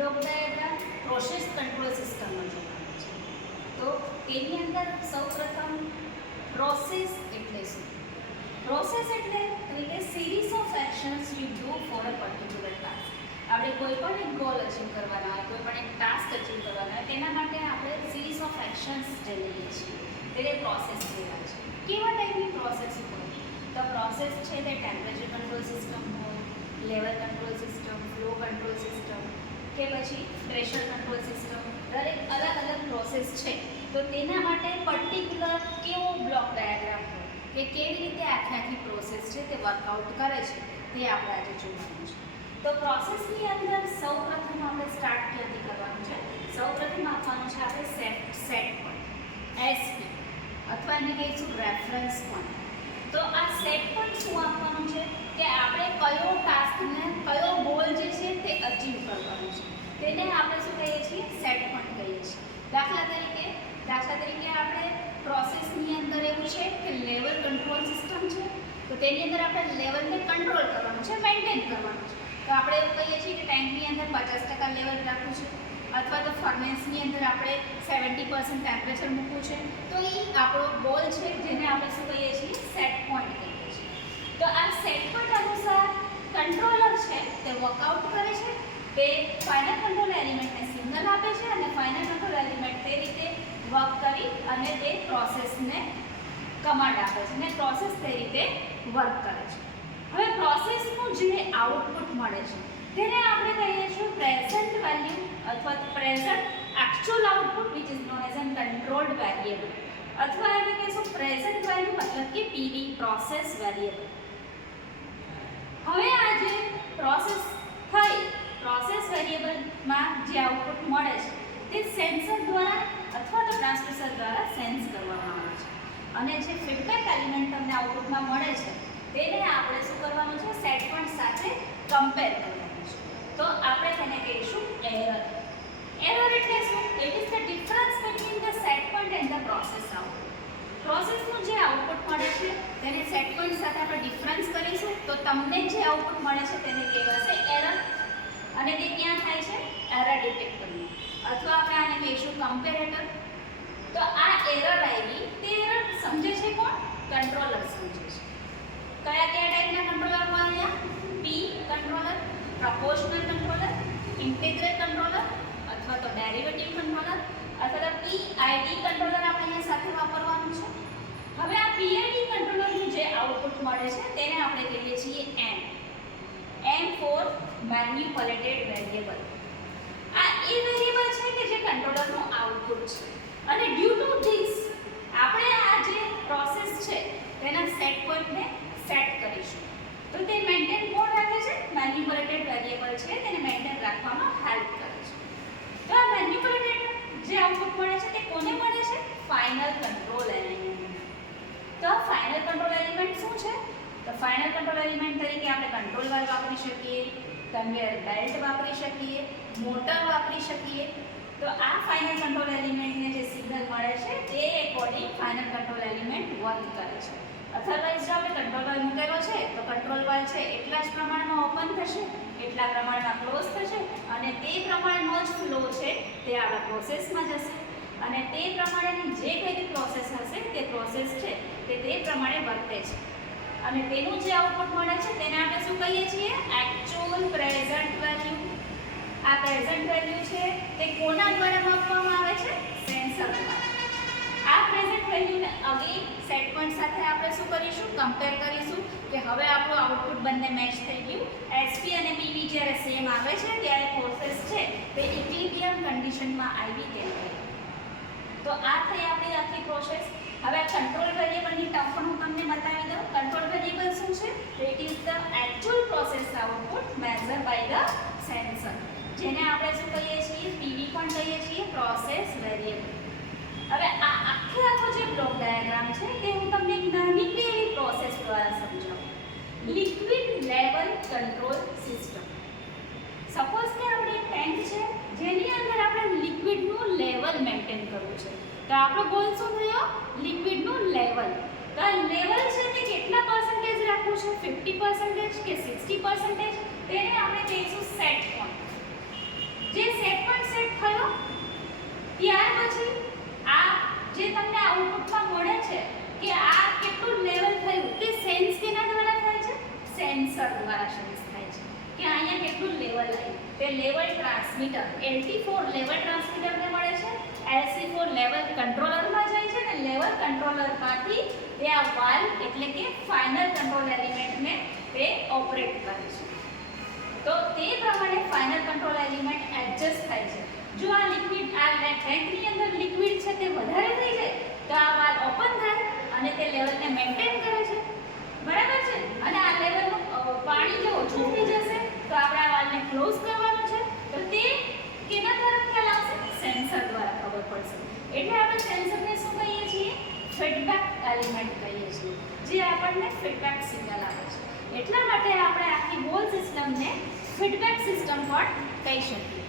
Block diagram process control સિસ્ટમનો જોવાનો છે. તો તેની અંદર સૌપ્રથમ પ્રોસેસ એટલે શું? પ્રોસેસ એટલે series of actions you do for a particular task. આપણે કોઈ પણ એક ગોલ અચીવ કરવાના હોય, કોઈ પણ એક ટાસ્ક અચીવ કરવાના હોય, તેના માટે આપણે સિરીઝ ઓફ એક્શન્સ જે લઈએ છીએ તેને પ્રોસેસ કહેવાય છે. કેવા ટાઈપની પ્રોસેસ હોય? તો પ્રોસેસ છે તે ટેમ્પરેચર કંટ્રોલ સિસ્ટમ હોય, level control system, flow control system કે પછી પ્રેશર કંટ્રોલ સિસ્ટમ, દરેક અલગ અલગ પ્રોસેસ છે. તો તેના માટે પર્ટિક્યુલર કેવો બ્લોક ડાયાગ્રામ હોય કે કેવી રીતે આખી પ્રોસેસ છે તે વર્કઆઉટ કરે છે તે આપણે આજે જોવાનું છે. તો પ્રોસેસની અંદર સૌપ્રથમ આપણે સ્ટાર્ટ ક્યાંથી કરવાનું છે? સૌપ્રથમ આપવાનું છે આપણે સેટ પોઈન્ટ, એસપી, અથવા એને કહીશું રેફરન્સ પોઈન્ટ. તો આ સેટ પોઈન્ટ શું આપવાનું છે કે આપણે કયો ટાસ્કને કયો ગોલ જે છે તે અચીવ કરવાનું છે તેને આપણે શું કહીએ છીએ? સેટ પોઈન્ટ કહીએ છીએ. દાખલા તરીકે આપણે પ્રોસેસની અંદર એવું છે કે લેવલ કંટ્રોલ સિસ્ટમ છે, તો તેની અંદર આપણે લેવલને કંટ્રોલ કરવાનું છે, મેન્ટેન કરવાનું છે. તો આપણે એવું કહીએ છીએ કે ટેન્કની અંદર 50% લેવલ રાખવું છે, અથવા તો ફર્નેસની અંદર આપણે 70% ટેમ્પરેચર મૂકવું છે. તો એ આપણો ગોલ છે જેને આપણે શું કહીએ છીએ? સેટ પોઈન્ટ કહીએ છીએ. તો આ સેટ પોઈન્ટ અનુસાર કંટ્રોલર છે તે વર્કઆઉટ કરે છે, તે ફાઇનલ કંટ્રોલ એલિમેન્ટને સિગ્નલ આપે છે અને ફાઇનલ કંટ્રોલ એલિમેન્ટ તે રીતે વર્ક કરી અને તે પ્રોસેસને કમાન્ડ આપે છે અને પ્રોસેસ તે રીતે વર્ક કરે છે. હવે પ્રોસેસનું જે આઉટપુટ મળે છે તેને આપણે કહીએ છીએ પ્રેઝન્ટ વેલ્યુ અથવા present actual output which is known as an controlled variable, અથવા એને કહીશું પ્રેઝન્ટ વેલ્યુ મતલબ કે પીવી, પ્રોસેસ વેરિયેબલ. હવે આ જે પ્રોસેસ થઈ, પ્રોસેસ વેરિયેબલમાં જે આઉટપુટ મળે છે તે સેન્સર દ્વારા અથવા તો ટ્રાન્સડ્યુસર દ્વારા સેન્સ કરવામાં આવે છે અને જે ફીડબેક એલિમેન્ટ તમને આઉટપુટમાં મળે છે તેને આપણે શું કરવાનું છે? સેટ પોઈન્ટ સાથે કમ્પેર કરવાનું છે. તો આપણે તેને કહીશું એરર. એરર એટલે શું? It is the difference between the set point and the process output. પ્રોસેસનું જે આઉટપુટ મળે છે તેને સેટ પોઈન્ટ સાથે આપણે ડિફરન્સ કરીશું તો તમને જે આઉટપુટ મળે છે તેને કહેવાશે એરર. અને તે ક્યાં થાય છે? એરર ડિટેક્ટરમાં, અથવા આપણે આને કહીશું કમ્પેરેટર. તો આ એરર આવી, તે એરર સમજે છે કોણ? કંટ્રોલર સમજે છે. કયા ટાઈપના કંટ્રોલર હોય અહીંયા? P controller, proportional controller, integral controller અથવા તો ડેરિવેટિવ કંટ્રોલર અથવા તો પીઆઈડી કંટ્રોલર આપણે અહીંયા સાથે વાપરવાનું છે. હવે આ પીઆઈડી કંટ્રોલરનું જે આઉટપુટ મળે છે તેને આપણે કહીએ છીએ એમ ફોર મેન્યુપ્યુલેટેડ વેરિયેબલ. આ એ વેરિયેબલ છે કે જે કંટ્રોલરનું આઉટપુટ છે અને ડ્યુ ટુ ધીસ આપણે આ જે પ્રોસેસ છે તેના સેટ પોઈન્ટને સેટ કરીશું. તો તે મેન્ટેન કોણ રાખે છે? મેન્યુપ્યુલેટેડ વેરિયેબલ છે તેને મેન્ટેન રાખવામાં હેલ્પ કરે છે. તો આ મેન્યુપ્યુલેટેડ જે આઉટપુટ મળે છે તે કોને મળે છે? Final control element. તો ફાઇનલ કંટ્રોલ એલિમેન્ટ શું છે? તો ફાઇનલ કંટ્રોલ એલિમેન્ટ તરીકે આપણે કંટ્રોલ વાલ્વ વાપરી શકીએ, કન્વેયર બેલ્ટ વાપરી શકીએ, મોટર વાપરી શકીએ. તો આ ફાઇનલ કંટ્રોલ એલિમેન્ટને જે સિગ્નલ મળે છે તે according final control element work કરે છે. અધરવાઇઝ જો આપણે કંટ્રોલ વાલ્વ મૂકેલો છે તો કંટ્રોલ વાલ્વ છે એટલા જ પ્રમાણમાં ઓપન થશે, એટલા પ્રમાણમાં ક્લોઝ થશે અને તે પ્રમાણનો જ ફ્લો છે તે આપણા પ્રોસેસમાં જશે અને તે પ્રમાણેની જે કંઈ બી પ્રોસેસ હશે તે પ્રોસેસ છે તે પ્રમાણે વર્તે છે અને તેનું જે આઉટપુટ મળે છે તેને આપણે શું કહીએ છીએ? Actual present value. આ પ્રેઝન્ટ વેલ્યુ છે તે કોના દ્વારા માપવામાં આવે છે? સેન્સર દ્વારા. આ પ્રેઝન્ટ વેલ્યુને અગેન સેટ પોઈન્ટ સાથે આપણે શું કરીશું? કમ્પેર કરીશું કે હવે આપણું આઉટપુટ બંને મેચ થઈ ગયું. એસપી અને પીવી જ્યારે સેમ આવે છે ત્યારે પ્રોસેસ છે તે ઇક્વિલિબ્રિયમ કન્ડિશનમાં આવી કે નહીં. તો આ થઈ આપણી આખી પ્રોસેસ. હવે કંટ્રોલ વેરિયેબલની ટર્મ પણ હું તમને બતાવી દઉં. કંટ્રોલ વેરિયેબલ શું છે? It is the actual process output measure by the sensor, જેને આપણે શું કહીએ છીએ? પીવી પણ કહીએ છીએ, પ્રોસેસ વેરિયેબલ. હવે આ આખો જે બ્લોક ડાયાગ્રામ છે તે હું તમને એક નાની એવી પ્રોસેસ દ્વારા સમજાવું. Liquid level control system. Suppose કે આપણે એક ટેન્ક છે જેની અંદર આપણે લિક્વિડનું લેવલ મેન્ટેન કરવું છે. તો આપણો ગોલ શું થયો? લિક્વિડનું લેવલ. તો આ લેવલ છે તે કેટલા પર્સન્ટેજ રાખવું છે? 50% કે 60%? તેને આપણે કહીશું સેટ પોઈન્ટ. જે લેવલ લાઈન તે લેવલ ટ્રાન્સમીટર LT4 લેવલ ટ્રાન્સમીટરને મળે છે, LC4 લેવલ કંટ્રોલરમાં જાય છે, અને લેવલ કંટ્રોલરમાંથી તે આ વાલ્વ એટલે કે ફાઇનલ કંટ્રોલ એલિમેન્ટને તે ઓપરેટ કરે છે. તો તે પ્રમાણે ફાઇનલ કંટ્રોલ એલિમેન્ટ એડજસ્ટ થાય છે. જો આ લિક્વિડ આ ટેન્કની અંદર લિક્વિડ છે તે વધારે થઈ જાય તો આ વાલ્વ ઓપન થાય અને તે લેવલને મેન્ટેન કરે છે, બરાબર છે. અને આ લેવલનું પાણી જો ઓછું થઈ જશે તો આપણે આ વાલ્વને ક્લોઝ કરવાનો છે. તો તે કેના દ્વારા ખ્યાલ આવશે? સેન્સર દ્વારા ખબર પડશે. એટલે આપણે સેન્સરને શું કહીએ છીએ? ફીડબેક એલિમેન્ટ કહીએ છીએ, જે આપણને ફીડબેક સિગ્નલ આપે છે. એટલા માટે આપણે આખી હોલ સિસ્ટમને ફીડબેક સિસ્ટમ પણ કહી શકીએ.